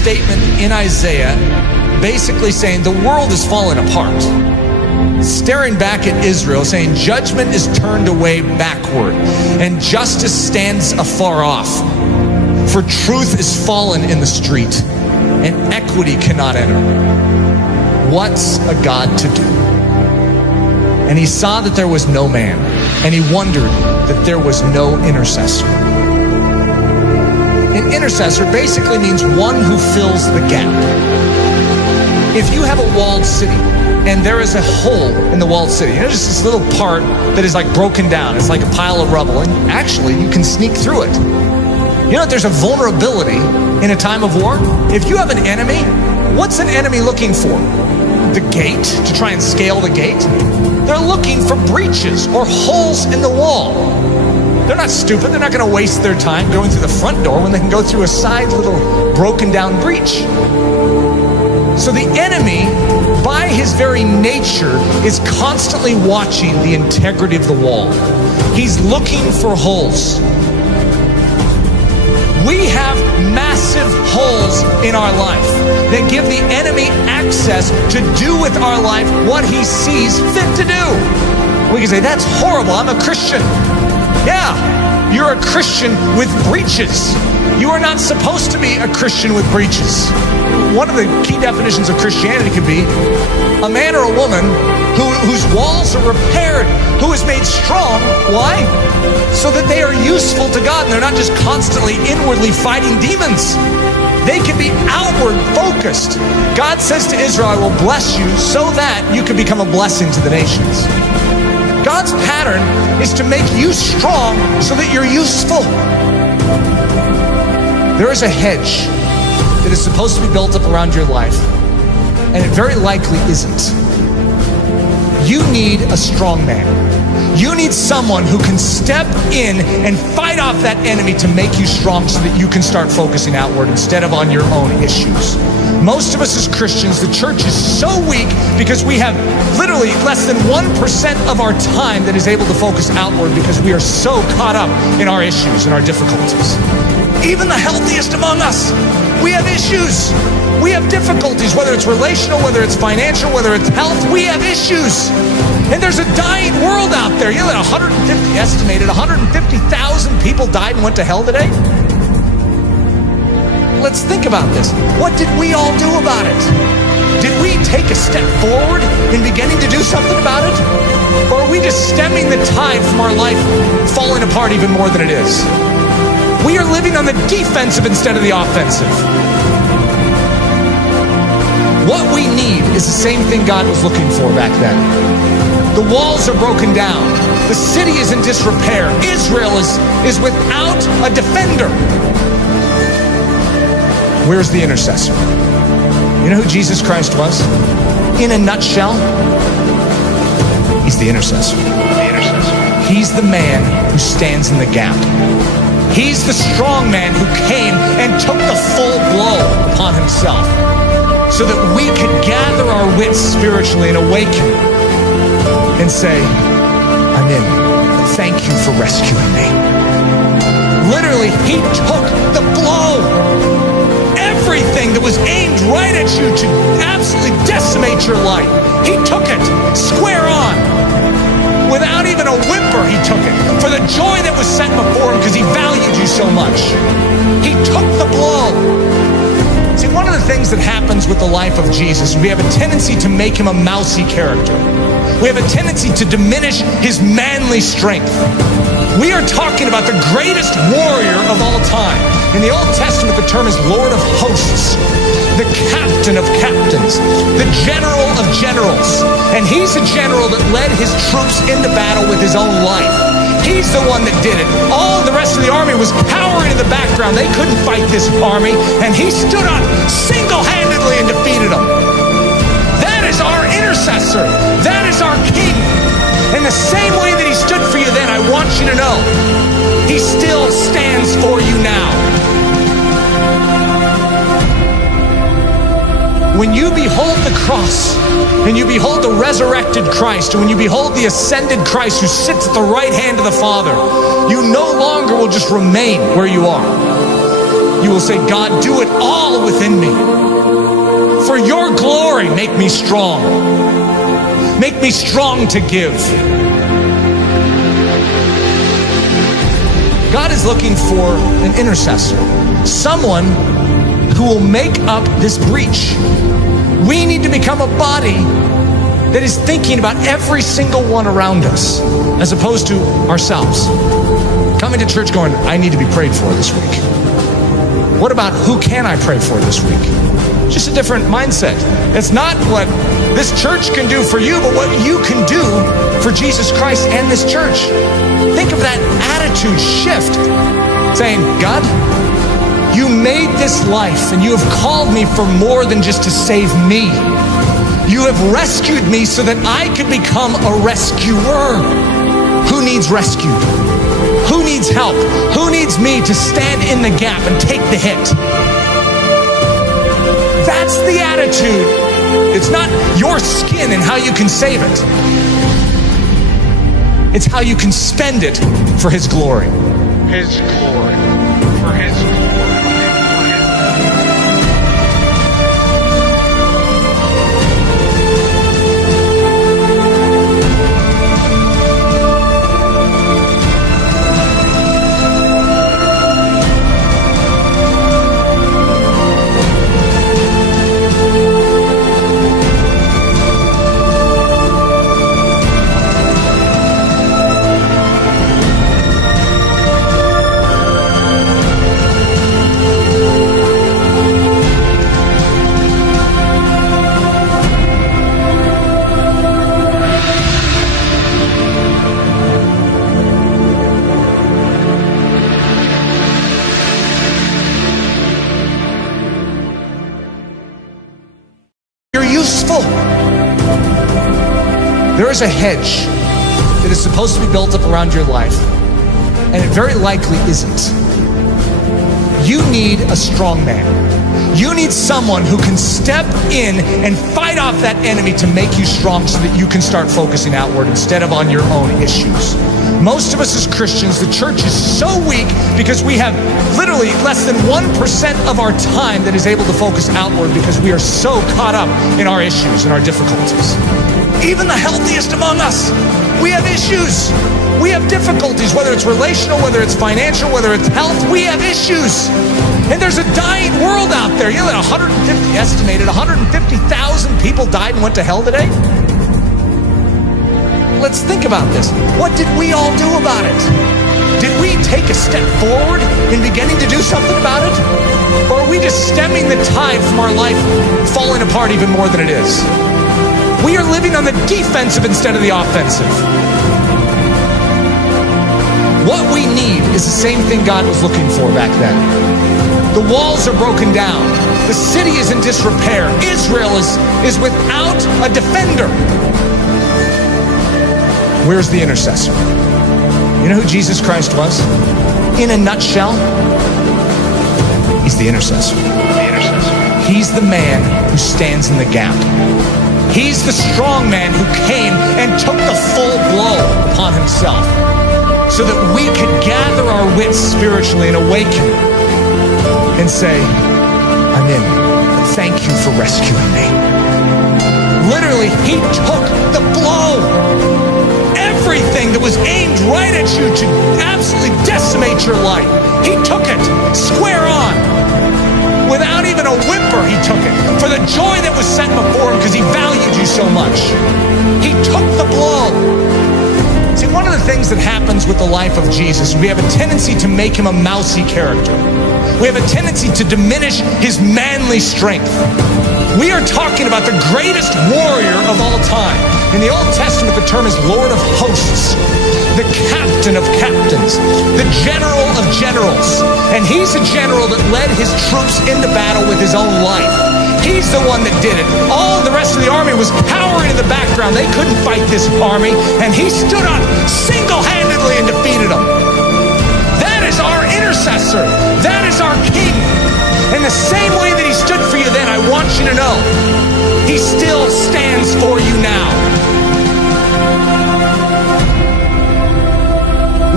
statement in Isaiah basically saying the world is falling apart. Staring back at Israel, saying judgment is turned away backward and justice stands afar off. For truth is fallen in the street and equity cannot enter. What's a God to do? And he saw that there was no man, and he wondered that there was no intercessor. An intercessor basically means one who fills the gap. If you have a walled city, and there is a hole in the walled city, just this little part that is like broken down, it's like a pile of rubble, and actually you can sneak through it. You know, there's a vulnerability in a time of war. If you have an enemy, what's an enemy looking for? The gate, to try and scale the gate? They're looking for breaches or holes in the wall. They're not stupid. They're not going to waste their time going through the front door when they can go through a side little broken down breach. So the enemy, by his very nature, is constantly watching the integrity of the wall. He's looking for holes. We have massive holes in our life that give the enemy access to do with our life what he sees fit to do. We can say, that's horrible, I'm a Christian. Yeah, you're a Christian with breaches. You are not supposed to be a Christian with breaches. One of the key definitions of Christianity could be a man or a woman whose walls are repaired, who is made strong. Why? So that they are useful to God and they're not just constantly inwardly fighting demons. They can be outward focused. God says to Israel, I will bless you so that you can become a blessing to the nations. God's pattern is to make you strong so that you're useful. There is a hedge that is supposed to be built up around your life, and it very likely isn't. You need a strong man. You need someone who can step in and fight off that enemy to make you strong so that you can start focusing outward instead of on your own issues. Most of us as Christians, the church is so weak because we have literally less than 1% of our time that is able to focus outward because we are so caught up in our issues and our difficulties. Even the healthiest among us, we have issues. We have difficulties, whether it's relational, whether it's financial, whether it's health, we have issues. And there's a dying world out there. You know that estimated 150,000 people died and went to hell today? Let's think about this. What did we all do about it? Did we take a step forward in beginning to do something about it? Or are we just stemming the tide from our life falling apart even more than it is? We are living on the defensive instead of the offensive. What we need is the same thing God was looking for back then. The walls are broken down. The city is in disrepair. Israel is without a defender. Where's the intercessor? You know who Jesus Christ was? In a nutshell, he's the intercessor. He's the man who stands in the gap. He's the strong man who came and took the full blow upon himself so that we could gather our wits spiritually and awaken and say, I'm in. Thank you for rescuing me. Literally, he took the blow. Everything that was aimed right at you to absolutely decimate your life, he took it square on. Without even a whimper, he took it for the joy that was set before him because he valued you so much. He took the blow. See, one of the things that happens with the life of Jesus, we have a tendency to make him a mousy character. We have a tendency to diminish his manly strength. We are talking about the greatest warrior of all time. In the Old Testament, the term is Lord of Hosts, the captain of captains, the general of generals. And he's a general that led his troops into battle with his own life. He's the one that did it. All the rest of the army was cowering in the background. They couldn't fight this army, and he stood up single-handedly and defeated them. That is our intercessor. That is our king. In the same way that he stood for you then, I want you to know, he still stands for you now. When you behold the cross, and you behold the resurrected Christ, and when you behold the ascended Christ who sits at the right hand of the Father, you no longer will just remain where you are. You will say, God, do it all within me. For your glory, make me strong. Make me strong to give. God is looking for an intercessor, someone who will make up this breach. We need to become a body that is thinking about every single one around us, as opposed to ourselves. Coming to church going, I need to be prayed for this week. What about who can I pray for this week? Just a different mindset. It's not what this church can do for you, but what you can do for Jesus Christ and this church. Think of that attitude shift, saying, God, you made this life and you have called me for more than just to save me. You have rescued me so that I could become a rescuer. Who needs rescued? Who needs help? Who needs me to stand in the gap and take the hit? That's the attitude. It's not your skin and how you can save it. It's how you can spend it for His glory. His glory. For His glory. There is a hedge that is supposed to be built up around your life, and it very likely isn't. You need a strong man. You need someone who can step in and fight off that enemy to make you strong so that you can start focusing outward instead of on your own issues. Most of us as Christians, the church is so weak because we have literally less than 1% of our time that is able to focus outward because we are so caught up in our issues and our difficulties. Even the healthiest among us, we have issues. We have difficulties, whether it's relational, whether it's financial, whether it's health, we have issues. And there's a dying world out there. You know that estimated 150,000 people died and went to hell today? Let's think about this. What did we all do about it? Did we take a step forward in beginning to do something about it? Or are we just stemming the tide from our life falling apart even more than it is? We are living on the defensive instead of the offensive. What we need is the same thing God was looking for back then. The walls are broken down. The city is in disrepair. Israel is without a defender. Where's the intercessor? You know who Jesus Christ was? In a nutshell, He's the intercessor. He's the man who stands in the gap. He's the strong man who came and took the full blow upon Himself so that we could gather our wits spiritually and awaken and say, I'm in. Thank you for rescuing me. Literally, He took the blow. Everything that was aimed right at you to absolutely decimate your life, He took it square on. Without even a whimper, He took it for the joy that was set before Him because He valued you so much. He took the blow. See, one of the things that happens with the life of Jesus, we have a tendency to make Him a mousy character. We have a tendency to diminish His manly strength. We are talking about the greatest warrior of all time. In the Old Testament, the term is Lord of Hosts, the captain of captains, the general of generals. And He's a general that led His troops into battle with His own life. He's the one that did it. All the rest of the army was cowering in the background. They couldn't fight this army. And He stood up single-handedly and defeated them. That is our intercessor. That is our King. In the same way that He stood for you then, I want you to know, He still stands for you now.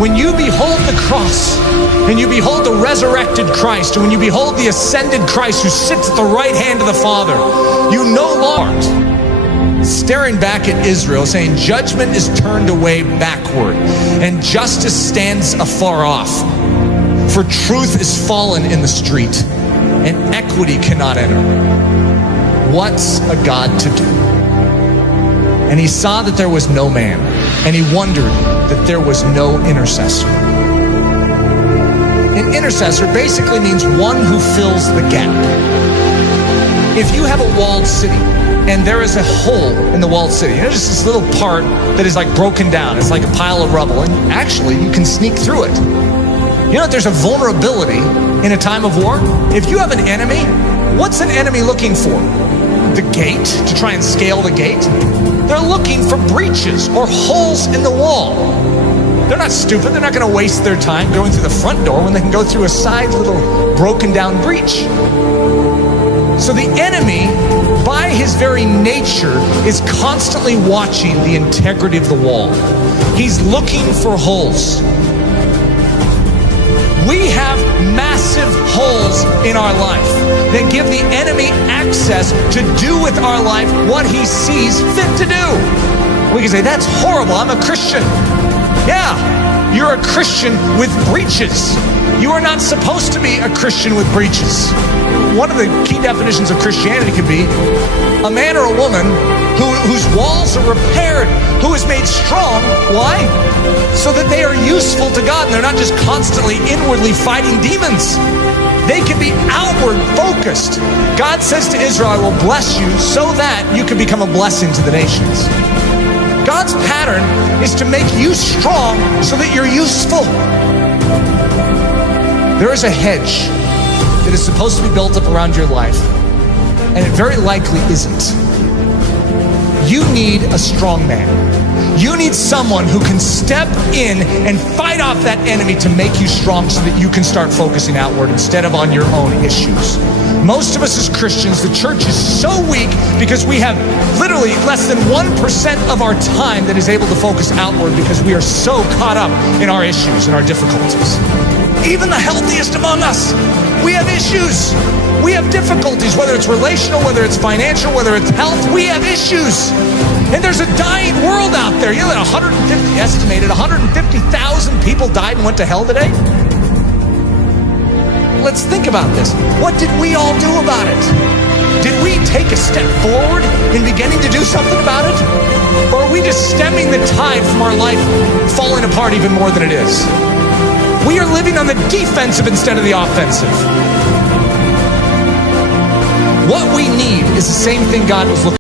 When you behold the cross, and you behold the resurrected Christ, and when you behold the ascended Christ who sits at the right hand of the Father, you no longer staring back at Israel saying judgment is turned away backward and justice stands afar off. For truth is fallen in the street and equity cannot enter. What's a God to do? And he saw that there was no man, and he wondered that there was no intercessor. An intercessor basically means one who fills the gap. If you have a walled city, and there is a hole in the walled city, there's just this little part that is like broken down, it's like a pile of rubble, and actually you can sneak through it. You know that there's a vulnerability in a time of war? If you have an enemy, what's an enemy looking for? The gate, to try and scale the gate? They're looking for breaches or holes in the wall. They're not stupid. They're not going to waste their time going through the front door when they can go through a side little broken down breach. So the enemy, by his very nature, is constantly watching the integrity of the wall. He's looking for holes. We have massive holes in our life that give the enemy access to do with our life what he sees fit to do. We can say, that's horrible, I'm a Christian. Yeah, you're a Christian with breaches. You are not supposed to be a Christian with breaches. One of the key definitions of Christianity could be a man or a woman whose walls are repaired, who is made strong. Why? So that they are useful to God and they're not just constantly inwardly fighting demons. They can be outward focused. God says to Israel, I will bless you so that you can become a blessing to the nations. God's pattern is to make you strong so that you're useful. There is a hedge that is supposed to be built up around your life, and it very likely isn't. You need a strong man. You need someone who can step in and fight off that enemy to make you strong so that you can start focusing outward instead of on your own issues. Most of us as Christians, the church is so weak because we have literally less than 1% of our time that is able to focus outward because we are so caught up in our issues and our difficulties. Even the healthiest among us, we have issues. We have difficulties, whether it's relational, whether it's financial, whether it's health, we have issues. And there's a dying world out there. You know that estimated 150,000 people died and went to hell today? Let's think about this. What did we all do about it? Did we take a step forward in beginning to do something about it? Or are we just stemming the tide from our life falling apart even more than it is? We are living on the defensive instead of the offensive. What we need is the same thing God was looking for.